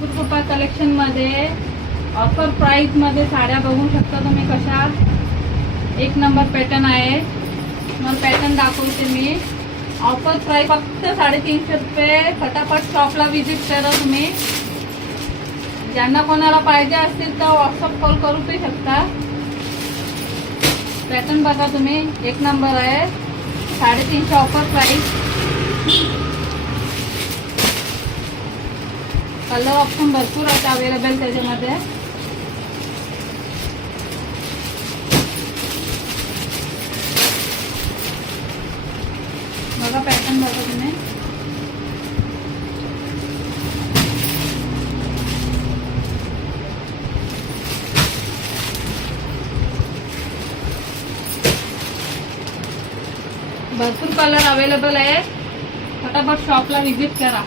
कृपा कलेक्शन मध्ये offer price मध्ये साड्या बघू शकता तुम्ही कशा एक नंबर पॅटर्न आहे। मग पॅटर्न दाखवते मी। ऑफर प्राइस फक्त 350 रुपये। फटाफट शॉपला विजिट करा तुम्ही। ज्यांना कोणाला पाहिजे असतील तर व्हॉट्सअप कॉल करू पण शकता। पॅटर्न बघा तुम्ही एक नंबर आहे। 350 ऑफर प्राइस। कलर ऑप्शन भरपूर आहेत अवेलेबल त्याच्यामध्ये। बघा पॅटर्न बघा तुम्ही। भरपूर कलर अवेलेबल आहे। फटाफट शॉपला विजिट करा।